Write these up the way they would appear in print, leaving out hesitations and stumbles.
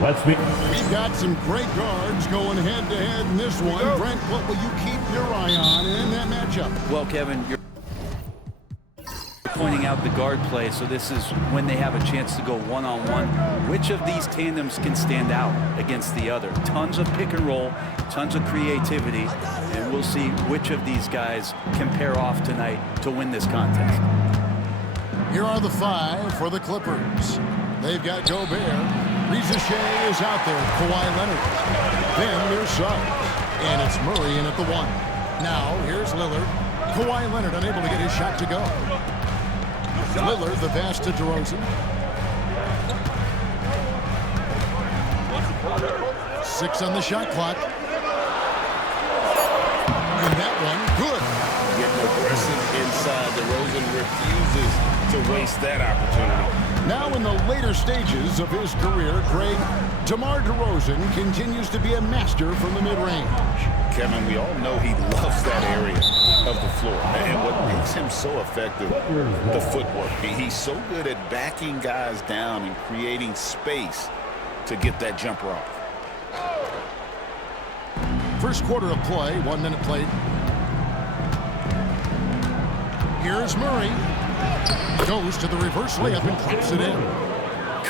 We've got some great guards going head-to-head in this one. Brent, what will you keep your eye on in that matchup? Well, Kevin, you're pointing out the guard play, so this is when they have a chance to go one-on-one. Which of these tandems can stand out against the other? Tons of pick and roll, tons of creativity, and we'll see which of these guys can pair off tonight to win this contest. Here are the five for the Clippers. They've got Gobert. Shea is out there. Kawhi Leonard. Then there's Suggs. And it's Murray in at the one. Now, here's Lillard. Kawhi Leonard unable to get his shot to go. Lillard, the pass to DeRozan. 6 on the shot clock. And that one, good. Getting aggressive inside. DeRozan refuses to waste that opportunity. Now in the later stages of his career, Craig, DeMar DeRozan continues to be a master from the mid-range. Kevin, we all know he loves that area of the floor. And what makes him so effective, the footwork. He's so good at backing guys down and creating space to get that jumper off. First quarter of play, 1 minute played. Here's Murray. Goes to the reverse layup and drops it in.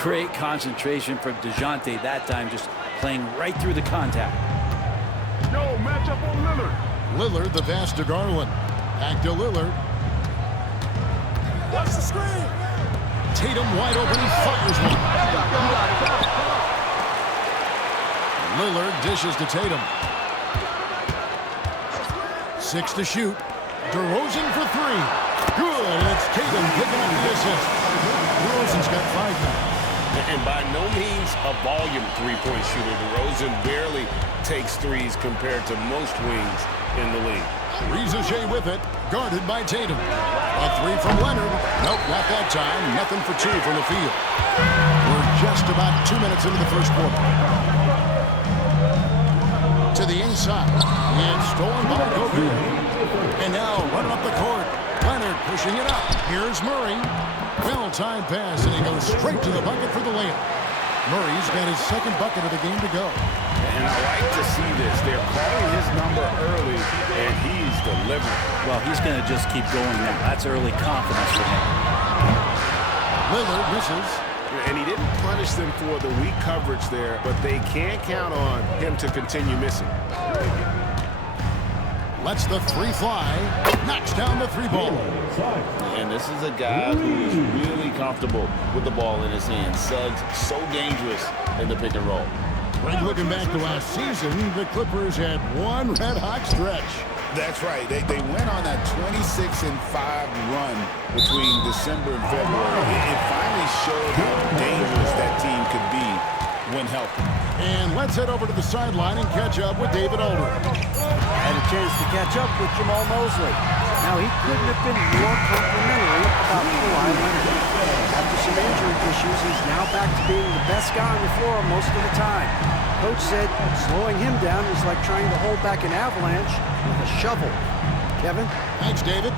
Great concentration from DeJounte that time, just playing right through the contact. No matchup on Lillard. Lillard, the pass to Garland. Back to Lillard. Watch the screen. Tatum wide open. He fires one. Lillard dishes to Tatum. 6 to shoot. DeRozan for 3. Good, and it's Tatum picking up the assist. DeRozan's got 5 now. And by no means a volume three-point shooter. DeRozan barely takes threes compared to most wings in the league. Shea with it, guarded by Tatum. A 3 from Leonard. Nope, not that time. Nothing for 2 from the field. We're just about 2 minutes into the first quarter. To the inside. And stolen by Gobert. And now running up the court. Leonard pushing it up. Here's Murray. Well-timed pass, and he goes straight to the bucket for the layup. Murray's got his second bucket of the game to go. And I like to see this. They're calling his number early, and he's delivering. Well, he's going to just keep going now. That's early confidence for him. Lillard misses. And he didn't punish them for the weak coverage there, but they can't count on him to continue missing. Lets the 3 fly. Knocks down the 3 ball. And this is a guy who is really comfortable with the ball in his hands. Suggs so dangerous in the pick and roll. Right, looking back to last season, the Clippers had one red-hot stretch. That's right. They went on that 26-5 run between December and February. It finally showed how dangerous that team could be when healthy. And let's head over to the sideline and catch up with David Aldridge. Had a chance to catch up with Jamal Mosley. Now, he couldn't have been more complimentary about Kawhi Leonard. After some injury issues, he's now back to being the best guy on the floor most of the time. Coach said slowing him down is like trying to hold back an avalanche with a shovel. Kevin? Thanks, David.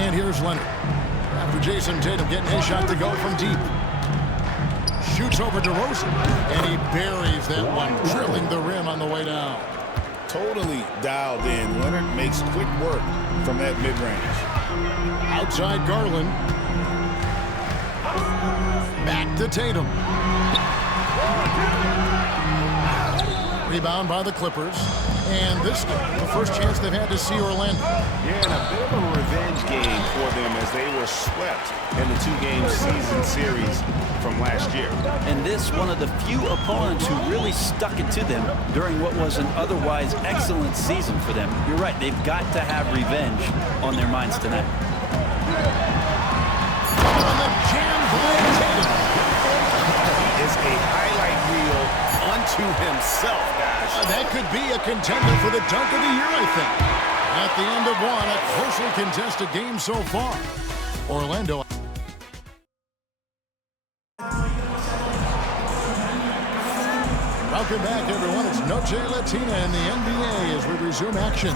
And here's Leonard. After Jason Tatum getting his shot to go from deep. Shoots over DeRozan, and he buries that one, drilling the rim on the way down. Totally dialed in. Leonard makes quick work from that mid-range. Outside Garland. Back to Tatum. Rebound by the Clippers. And this game, the first chance they've had to see Orlando. Yeah, and a bit of a revenge game for them as they were swept in the 2-game season series from last year. And this one of the few opponents who really stuck it to them during what was an otherwise excellent season for them. You're right, they've got to have revenge on their minds tonight. On the jam by Tatum. He is a highlight reel unto himself, guys. That could be a contender for the dunk of the year, I think. At the end of one, a closely contested game so far. Orlando. Welcome back, everyone. It's Noche Latina in the NBA as we resume action.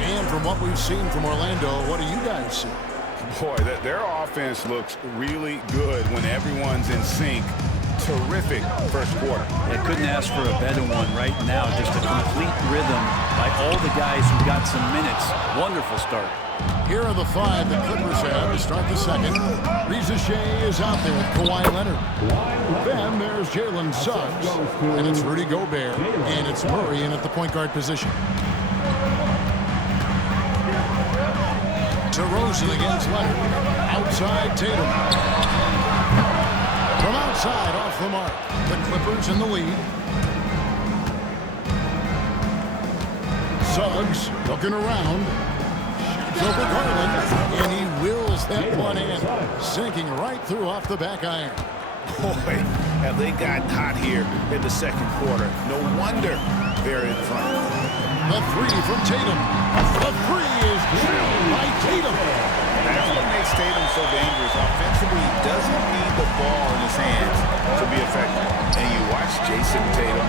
And from what we've seen from Orlando, what do you guys see? Boy, their offense looks really good when everyone's in sync terrific first quarter. I couldn't ask for a better one right now. Just a complete rhythm by all the guys who got some minutes. Wonderful start. Here are the 5 the Clippers have to start the second. Shea is out there with Kawhi Leonard. Then there's Jalen Suggs. And it's Rudy Gobert. And it's Murray in at the point guard position. DeRozan against Leonard. Outside Tatum. From outside off the mark. The Clippers in the lead. Suggs looking around. Over Garland, and he wills that one in, sinking right through off the back iron. Boy, have they gotten hot here in the second quarter. No wonder they're in front. The 3 from Tatum. The 3 is drilled by Tatum. That's what makes Tatum so dangerous. Offensively, he doesn't need the ball in his hands to be effective. And you watch Jason Tatum,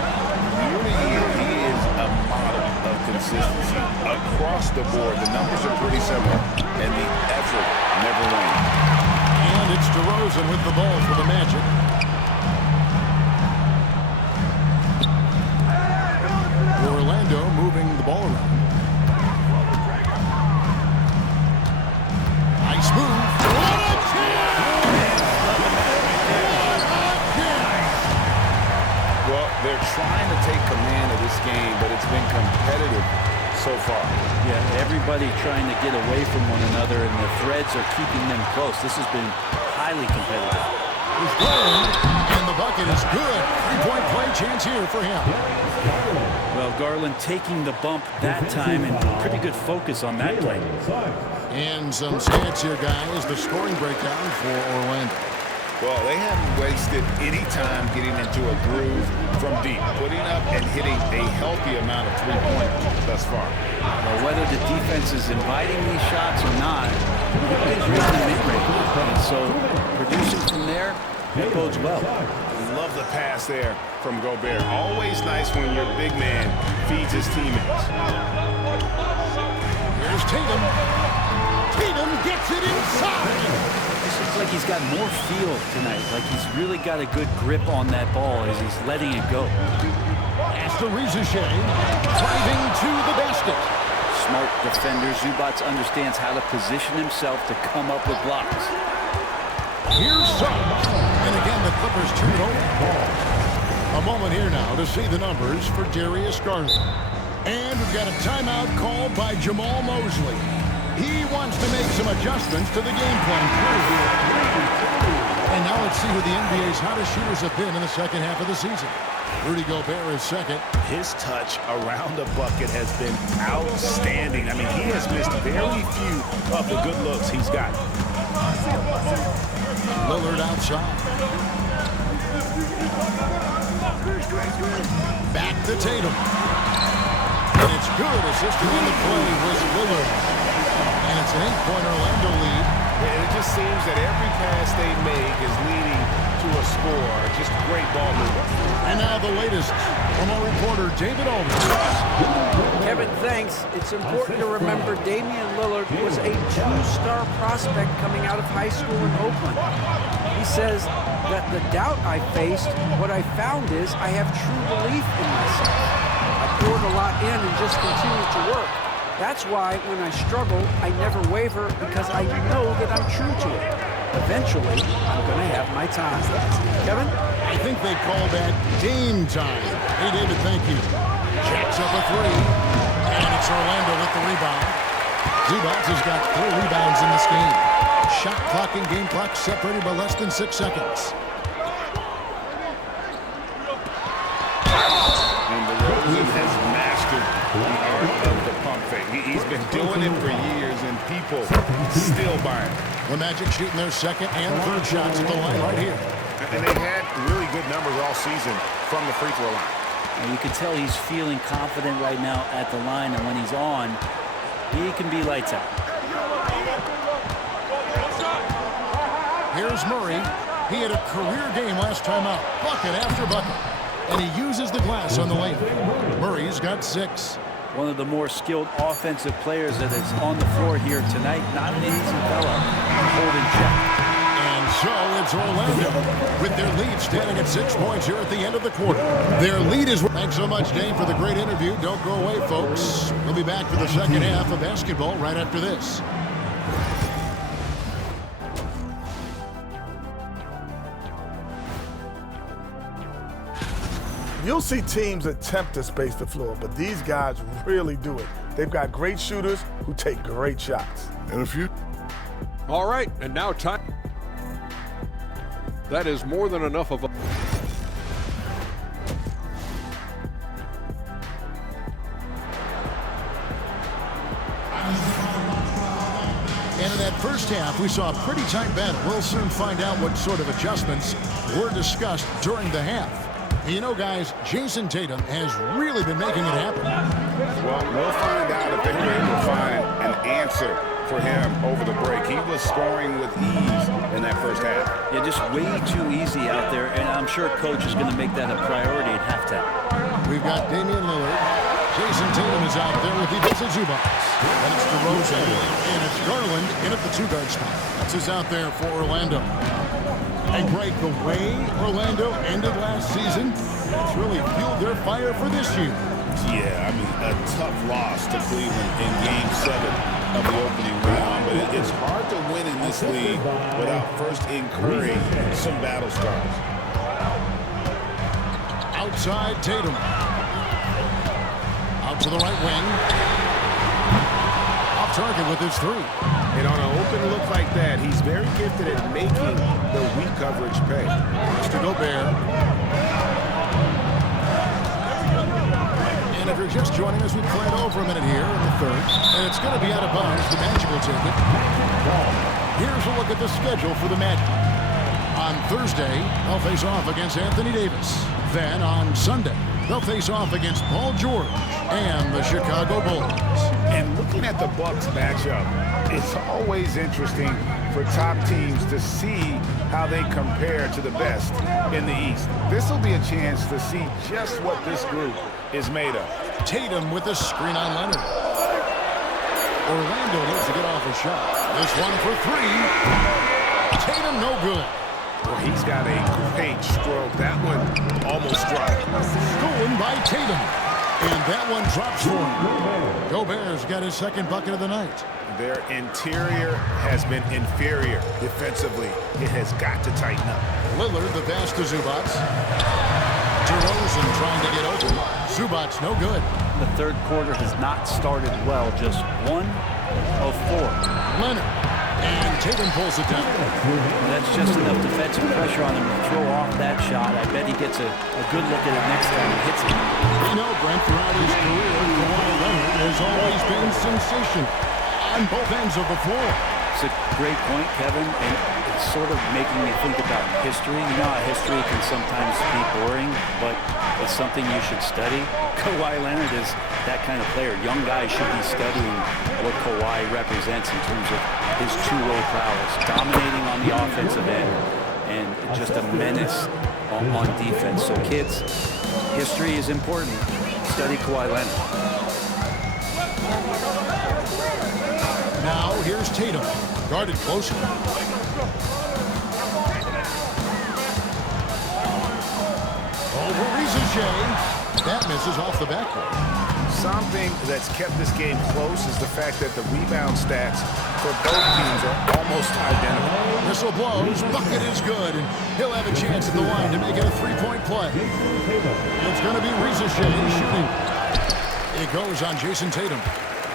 year to year, he is a model of consistency. Across the board, the numbers are pretty similar, and the effort never wanes. And it's DeRozan with the ball for the Magic. Orlando moving the ball around. Nice move. What a chance! Well, they're trying to take command of this game, but it's been competitive so far. Yeah, everybody trying to get away from one another, and the threads are keeping them close. This has been highly competitive. He's going, and the bucket is good. 3-point play chance here for him. Well, Garland taking the bump that time, and pretty good focus on that play. And some stats here, guys. The scoring breakdown for Orlando. Well, they haven't wasted any time getting into a groove from deep, putting up and hitting a healthy amount of three-pointers thus far. Well, whether the defense is inviting these shots or not, they've been great in the mid-range. And so producing from there, that bodes well. Love the pass there from Gobert. Always nice when your big man feeds his teammates. Here's Tatum. Tatum gets it inside. This looks like he's got more feel tonight, like he's really got a good grip on that ball as he's letting it go. As to Shea, driving to the basket. Smart defender. Zubats understands how to position himself to come up with blocks. Here's Suggs. And again, the Clippers turn it over. A moment here now to see the numbers for Darius Garland. And we've got a timeout called by Jamal Mosley. He wants to make some adjustments to the game plan. And now let's see who the NBA's hottest shooters have been in the second half of the season. Rudy Gobert is second. His touch around the bucket has been outstanding. I mean, he has missed very few of the good looks he's got. Lillard outside. Back to Tatum. And it's good. Assisting in the play was Lillard. And it's an 8-point Orlando lead. And it just seems that every pass they make is leading to a score. Just great ball movement. And now the latest from our reporter, David Aldridge. Kevin, thanks. It's important to remember Damian Lillard was a 2-star prospect coming out of high school in Oakland. He says that the doubt I faced, what I found is I have true belief in myself. I poured a lot in and just continued to work. That's why when I struggle, I never waver because I know that I'm true to it. Eventually, I'm going to have my time. Kevin? I think they call that game time. Hey, David, thank you. Jacks up a 3. And it's Orlando with the rebound. Zubats has got 4 rebounds in this game. Shot clock and game clock separated by less than 6 seconds. And DeRozan has mastered the art of the pump fake. He's been doing it for years, and people still buying it. The Magic shooting their second and third shots at the line right here. And they've had really good numbers all season from the free throw line. And you can tell he's feeling confident right now at the line, and when he's on, he can be lights out. Here's Murray. He had a career game last time out. Bucket after bucket. And he uses the glass on the lane. Murray's got 6. One of the more skilled offensive players that is on the floor here tonight. Not an easy fella to hold in check. And So it's Orlando with their lead standing at 6 points here at the end of the quarter. Their lead is... Thanks so much, Dane, for the great interview. Don't go away, folks. We'll be back for the second half of basketball right after this. You'll see teams attempt to space the floor, but these guys really do it. They've got great shooters who take great shots. And if you... All right, and now time. That is more than enough of a... And in that first half, we saw a pretty tight battle. We'll soon find out what sort of adjustments were discussed during the half. You know, guys, Jason Tatum has really been making it happen. Well, we'll find out if they were able to find an answer for him over the break. He was scoring with ease in that first half. Yeah, just way too easy out there, and I'm sure coach is going to make that a priority at halftime. We've got Damian Lillard. Jason Tatum is out there with Ivica Zubac. And it's DeRozan. And it's Garland in at the two-guard spot. That's who's out there for Orlando. And Greg, the way Orlando ended last season, it's really fueled their fire for this year. Yeah, I mean, a tough loss to Cleveland in Game 7 of the opening round. But it's hard to win in this league without first incurring some battle scars. Outside Tatum. Out to the right wing. Off target with his three. And on an open look like that, he's very gifted at making the weak coverage pay. Mr. Gobert. And if you're just joining us, we've played over a minute here in the third. And it's going to be out of bounds. The Magic will take it. Here's a look at the schedule for the Magic. On Thursday, they'll face off against Anthony Davis. Then on Sunday, they'll face off against Paul George and the Chicago Bulls. And looking at the Bucks matchup, it's always interesting for top teams to see how they compare to the best in the East. This will be a chance to see just what this group is made of. Tatum with the screen on Leonard. Orlando needs to get off a shot. This one for three. Tatum no good. Well, he's got a great stroke. That one almost dropped. Stolen by Tatum. And that one drops for him. Gobert's got his second bucket of the night. Their interior has been inferior defensively. It has got to tighten up. Lillard, the pass to Zubac. DeRozan trying to get open. Zubac no good. The third quarter has not started well, just 1 of 4. Leonard. And Tatum pulls it down. That's just enough defensive pressure on him to throw off that shot. I bet he gets a good look at it next time he hits it. We know, Brent, throughout his career, Kawhi Leonard has always been sensational on both ends of the floor. It's a great point, Kevin, and it's sort of making me think about history. You know how history can sometimes be boring, but it's something you should study. Kawhi Leonard is that kind of player. Young guys should be studying what Kawhi represents in terms of his two-way prowess, dominating on the offensive end, and just a menace on defense. So kids, history is important. Study Kawhi Leonard. Now here's Tatum, guarded closely. Over Rizachet. That misses off the backboard. Something that's kept this game close is the fact that the rebound stats for both teams are almost identical. Whistle blows, bucket is good, and he'll have a chance at the line to make it a three-point play. It's going to be Rizachet shooting. It goes on Jason Tatum.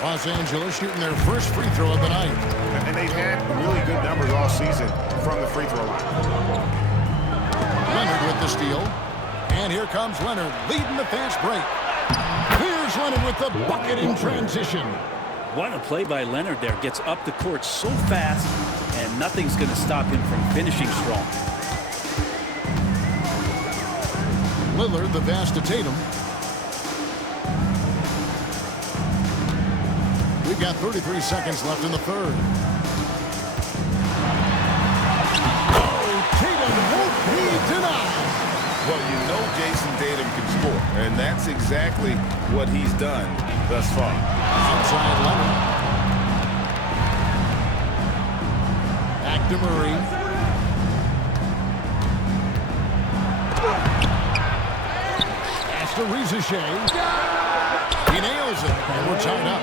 Los Angeles shooting their first free throw of the night. And they've had really good numbers all season from the free throw line. Leonard with the steal. And here comes Leonard leading the fast break. Here's Leonard with the bucket in transition. What a play by Leonard there. Gets up the court so fast, and nothing's going to stop him from finishing strong. Lillard, the pass to Tatum. We've got 33 seconds left in the third. Oh, Tatum won't be denied. Well, you know Jason Tatum can score, and that's exactly what he's done thus far. Outside Leonard. Back to Murray. Pass to Rizachet. He nails it, and we're tied up.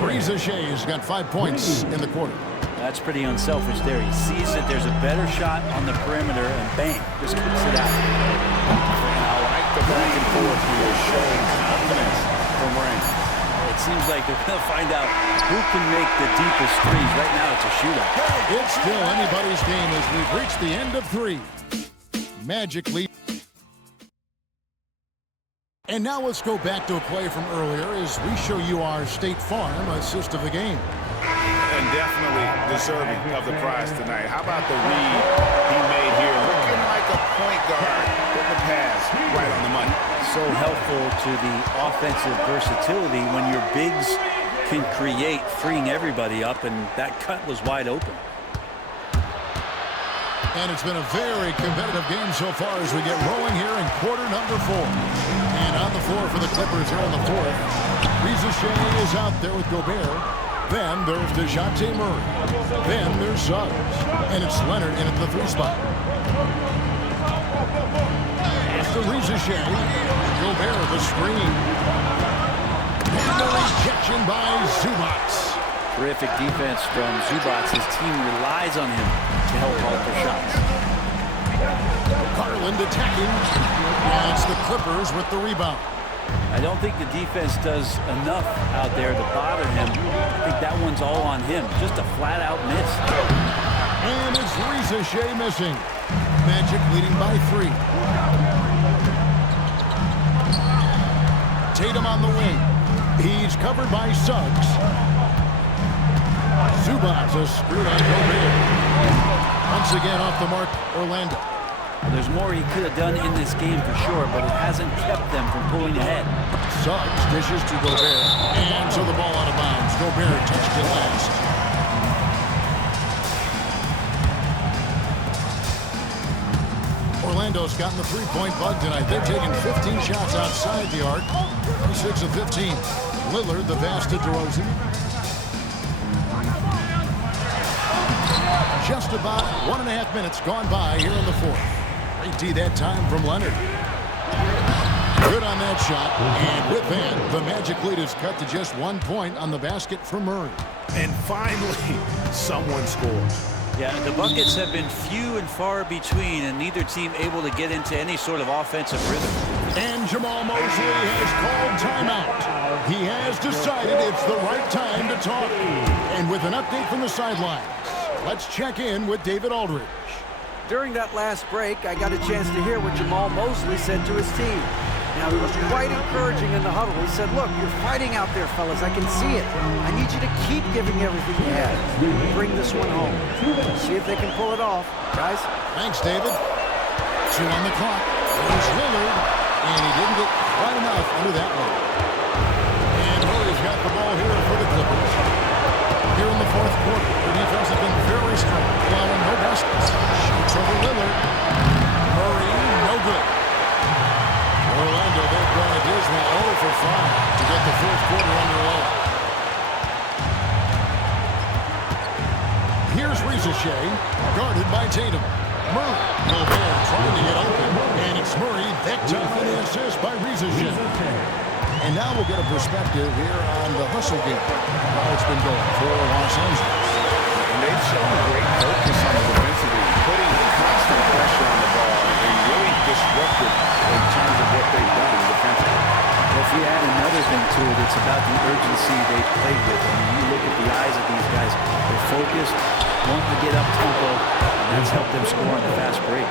Rizachet's got 5 points in the quarter. That's pretty unselfish there. He sees that there's a better shot on the perimeter, and bang, just kicks it out. And I like the back and forth here, showing confidence from Rain. It seems like they're going to find out who can make the deepest threes. Right now, it's a shootout. It's still anybody's game as we've reached the end of 3. Magic lead. And now let's go back to a play from earlier as we show you our State Farm assist of the game. And definitely deserving of the prize tonight. How about the read he made here? Looking like a point guard. Putting the pass right on the money. So helpful to the offensive versatility when your bigs can create, freeing everybody up, and that cut was wide open. And it's been a very competitive game so far as we get rolling here in quarter number 4. And on the floor for the Clippers here in the 4th. Rizachet is out there with Gobert. Then there's DeJounte Murray. Then there's Suggs. And it's Leonard in at the 3 spot. After Rizachet, Gobert the screen. And the rejection by Zubac. Terrific defense from Zubac. His team relies on him to help alter shots. Garland attacking. And it's the Clippers with the rebound. I don't think the defense does enough out there to bother him. I think that one's all on him. Just a flat-out miss. And it's Rizachet missing. Magic leading by 3. Tatum on the wing. He's covered by Suggs. Zubac a screwed on Gobert. Once again off the mark, Orlando. There's more he could have done in this game for sure, but it hasn't kept them from pulling ahead. Suggs dishes to Gobert. And so the ball out of bounds. Gobert touched it last. Orlando's gotten the 3-point bug tonight. They've taken 15 shots outside the arc. 6 of 15. Lillard, the pass to DeRozan. Just about 1.5 minutes gone by here in the 4th. Great D that time from Leonard. Good on that shot. And with that, the Magic lead is cut to just 1 point on the basket for Murray. And finally, someone scores. Yeah, the buckets have been few and far between, and neither team able to get into any sort of offensive rhythm. And Jamal Mosley has called timeout. He has decided it's the right time to talk. And with an update from the sidelines, let's check in with David Aldridge. During that last break, I got a chance to hear what Jamal Mosley said to his team. Now, he was quite encouraging in the huddle. He said, look, you're fighting out there, fellas. I can see it. I need you to keep giving everything you have. Bring this one home. See if they can pull it off. Guys? Thanks, David. 2 on the clock. There's Lillard. And he didn't get quite enough under that one. And Murray's got the ball here for the Clippers. Here in the 4th quarter, their defense has been very strong, allowing no baskets. Shoots over Lillard. Murray, no good. Orlando, they've gone a dismal 0 for 5 to get the 4th quarter underway. Here's Rizachet, guarded by Tatum. Murray, Gobert trying to get open, and it's Murray that time on the assist by Rizachet. And now we'll get a perspective here on the hustle game, how it's been going for Los Angeles. And they've shown great focus on the defensive end, putting constant pressure on the ball and really disruptive in terms of what they've done defensively. Well, if you add another thing to it, it's about the urgency they play with. I mean, you look at the eyes of these guys. They're focused, wanting to get up tempo, and that's helped them score on the fast break.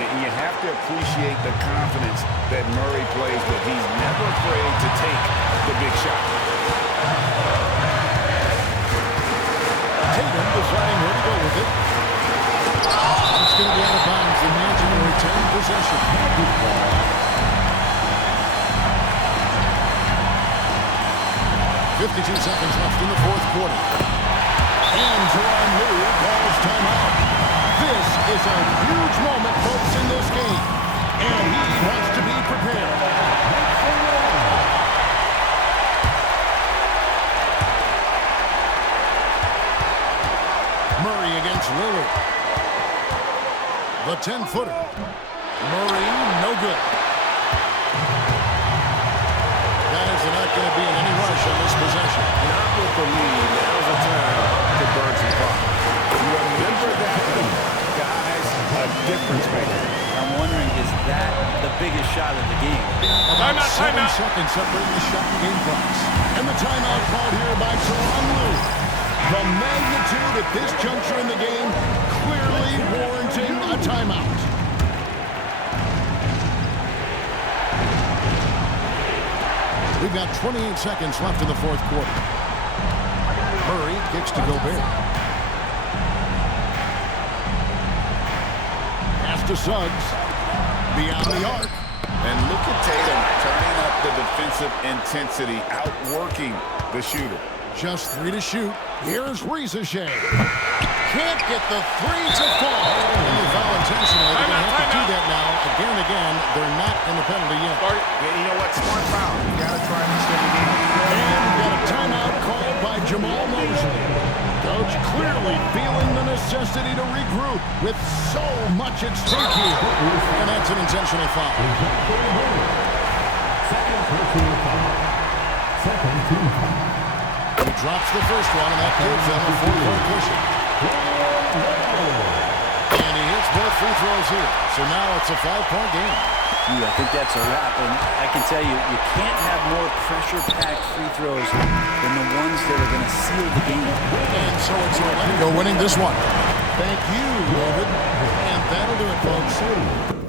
And you have to appreciate the confidence that Murray plays with. He's never afraid to take the big shot. Tatum deciding where to go with it. It's going to be out of bounds. The Magic will retain possession. 52 seconds left in the 4th quarter. And Teron Lue calls timeout. This is a huge moment, folks, in this game. And he has to be prepared. Murray against Lillard. The 10-footer. Murray No good. Guys are not going to be in any rush on this possession. Not with the lead. Now's the time to burn some fire. Remember that, guys, a difference maker. I'm wondering, is that the biggest shot of the game? About 7 seconds separating the shot and game clocks. And the timeout called here by Teron Lou. The magnitude at this juncture in the game clearly warranting a timeout. We've got 28 seconds left in the fourth quarter. Murray kicks to Gobert. Pass to Suggs. Beyond the arc. And look at Tatum turning up the defensive intensity, outworking the shooter. Just 3 to shoot. Here's Rizachet. Can't get the 3 to fall. And they foul intentionally. They're going to have to do that now. Again and again, they're not in the penalty yet. Yeah, you know what? Smart foul. You got to try and extend the game. And we've got a timeout called by Jamal Mosley. Coach clearly feeling the necessity to regroup with so much at stake here. And that's an intentional foul. He drops the first one, and that gives them a 4-point cushion. And he hits both free throws here. So now it's a 5-point game. I think that's a wrap, and I can tell you, you can't have more pressure-packed free throws than the ones that are going to seal the game. And so it's Orlando winning this one. Thank you, David. And that'll do it, folks.